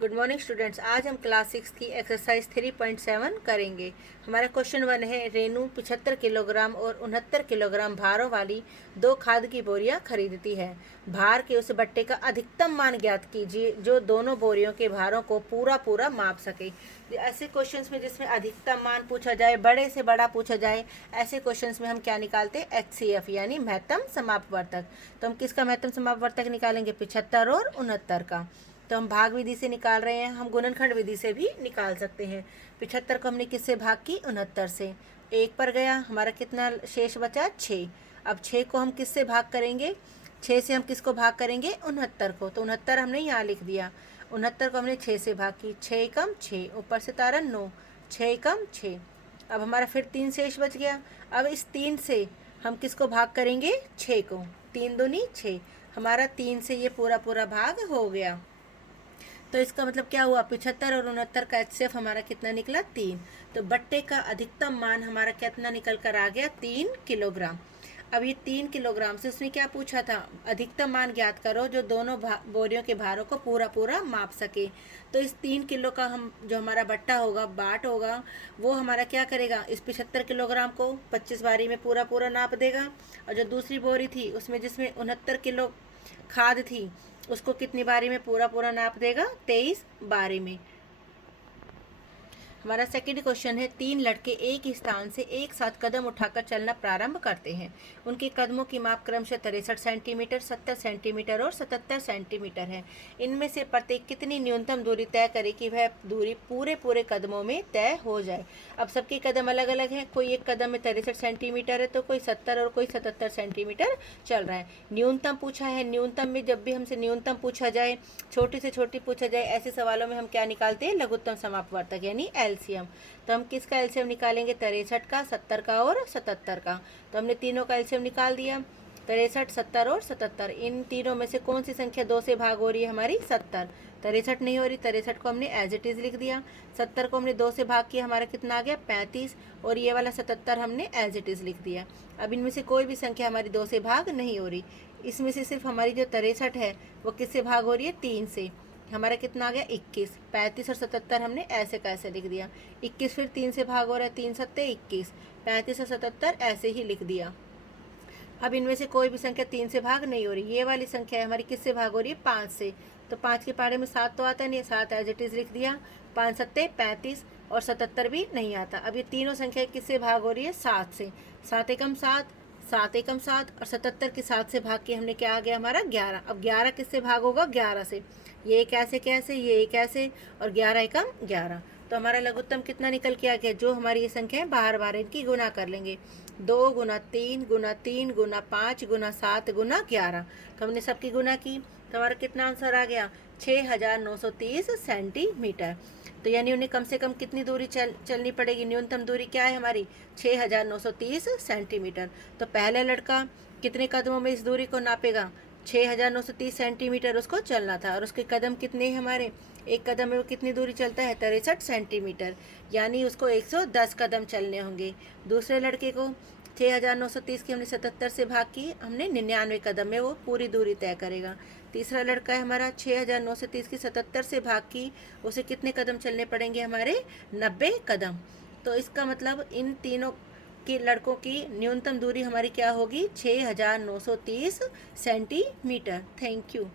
Good morning students. आज हम class 6 की एक्सरसाइज 3.7 करेंगे। हमारा क्वेश्चन 1 है, रेनू 75 किलोग्राम और 69 किलोग्राम भारों वाली 2 खाद की बोरियां खरीदती है। भार के उस बट्टे का अधिकतम मान ज्ञात कीजिए जो दोनों बोरियों के भारों को पूरा पूरा माप सके। ऐसे क्वेश्चंस में जिसमें अधिकतम मान पूछा जाए, बड़े से बड़ा पूछा जाए, ऐसे क्वेश्चंस में हम क्या निकालते हैं? HCF यानी महत्तम समापवर्तक। तो हम किसका महत्तम समापवर्तक निकालेंगे? 75 और 69 का। तो हम भाग विधि से निकाल रहे हैं, हम गुणनखंड विधि से भी निकाल सकते हैं। 75 को हमने किससे भाग की? 69 से। 1 पर गया, हमारा कितना शेष बचा? 6। अब 6 को हम किससे भाग करेंगे? 6 से हम किसको भाग करेंगे? 69 को। तो 69 हमने यहाँ लिख दिया। 69 को हमने 6 से भाग की। 6 कम 6, ऊपर से तारा 9, 6 कम 6। अब हमारा फिर 3 शेष बच गया। अब इस 3 से हम किसको भाग करेंगे? 6 को। 3 दूनी 6, हमारा 3 से ये पूरा पूरा भाग हो गया। तो इसका मतलब क्या हुआ? 75 और 69 का HCF हमारा कितना निकला? 3। तो बट्टे का अधिकतम मान हमारा कितना निकल कर आ गया? 3 किलोग्राम। अब ये 3 किलोग्राम से उसने क्या पूछा था? अधिकतम मान ज्ञात करो जो दोनों बोरियों के भारों को पूरा पूरा माप सके। तो इस 3 किलो का हम जो हमारा बट्टा होगा, बाट होगा, वो हमारा क्या करेगा? इस 75 किलोग्राम को 25 बारी में पूरा पूरा नाप देगा। और जो दूसरी बोरी थी उसमें जिसमें 69 किलो खाद थी, उसको कितनी बारी में पूरा पूरा नाप देगा? 23 बारी में। हमारा सेकंड क्वेश्चन है, 3 लड़के एक ही स्थान से एक साथ कदम उठाकर चलना प्रारंभ करते हैं। उनके कदमों की माप क्रमशः 63 सेंटीमीटर, 70 सेंटीमीटर और 77 सेंटीमीटर है। इनमें से प्रत्येक कितनी न्यूनतम दूरी तय करे कि वह दूरी पूरे पूरे कदमों में तय हो जाए। अब सबके कदम अलग अलग हैं। कोई एक कदम में 63 सेंटीमीटर है, तो कोई 70 और कोई 77 सेंटीमीटर चल रहा है। न्यूनतम पूछा है। न्यूनतम में जब भी हमसे न्यूनतम पूछा जाए, छोटी से छोटी पूछा जाए, ऐसे सवालों में हम क्या निकालते हैं? लघुत्तम समापवर्तक यानी LCM। तो हम किसका LCM निकालेंगे? 63 का, 70 का और 77 का। तो हमने तीनों का LCM निकाल दिया। 63, 70 और 77। इन तीनों में से कौन सी संख्या 2 से भाग हो रही है? हमारी 70। 63 नहीं हो रही, 63 को हमने एज इट इज़ लिख दिया। 70 को हमने 2 से भाग किया, हमारा कितना आ गया? 35। और ये वाला 77 हमने एज इट इज़ लिख दिया। अब इनमें से कोई भी संख्या हमारी 2 से भाग नहीं हो रही। इसमें से सिर्फ हमारी जो 63 है वो किससे भाग हो रही है? 3 से। हमारा कितना आ गया? 21। 35 और 77 हमने ऐसे का ऐसे लिख दिया। 21 फिर 3 से भाग हो रहा है, 3 सत्ते 21। 35 और 77 ऐसे ही लिख दिया। अब इनमें से कोई भी संख्या 3 से भाग नहीं हो रही। ये वाली संख्या है हमारी किससे भाग हो रही है? 5 से। तो 5 के पारे में 7 तो आता नहीं, 7 एज इट इज़ लिख दिया। 5 सत्ते 35 और 77 भी नहीं आता। अब ये तीनों संख्या किससे भाग हो रही है? 7 से। 7 एकम 7, 7 एकम 7 और 77 के 7 से भाग के हमने क्या आ गया? हमारा 11। अब 11 किससे भाग होगा? 11 से। ये एक ऐसे कैसे, ये एक ऐसे, और 11 एकम 11। तो हमारा लघुत्तम कितना निकल के आ गया? जो हमारी ये संख्या है बाहर बाहर इनकी गुना कर लेंगे। 2 गुना 3 गुना 3 गुना 5 गुना 7 गुना 11। तो हमने सबकी गुना की, तो हमारा कितना आंसर आ गया? 6930 सेंटीमीटर। तो यानी उन्हें कम से कम कितनी दूरी चलनी पड़ेगी? न्यूनतम दूरी क्या है हमारी? 6930 सेंटीमीटर। तो पहला लड़का कितने कदमों में इस दूरी को नापेगा? 6930 सेंटीमीटर उसको चलना था। और उसके कदम कितने हैं हमारे? एक कदम में वो कितनी दूरी चलता है? 63 सेंटीमीटर। यानी उसको 110 कदम चलने होंगे। दूसरे लड़के को 6930 की हमने 77 से भाग की, हमने 99 कदम में वो पूरी दूरी तय करेगा। तीसरा लड़का है हमारा, 6930 की 77 से भाग की, उसे कितने कदम चलने पड़ेंगे? हमारे 90 कदम। तो इसका मतलब इन तीनों के लड़कों की न्यूनतम दूरी हमारी क्या होगी? 6930 सेंटीमीटर। Thank you.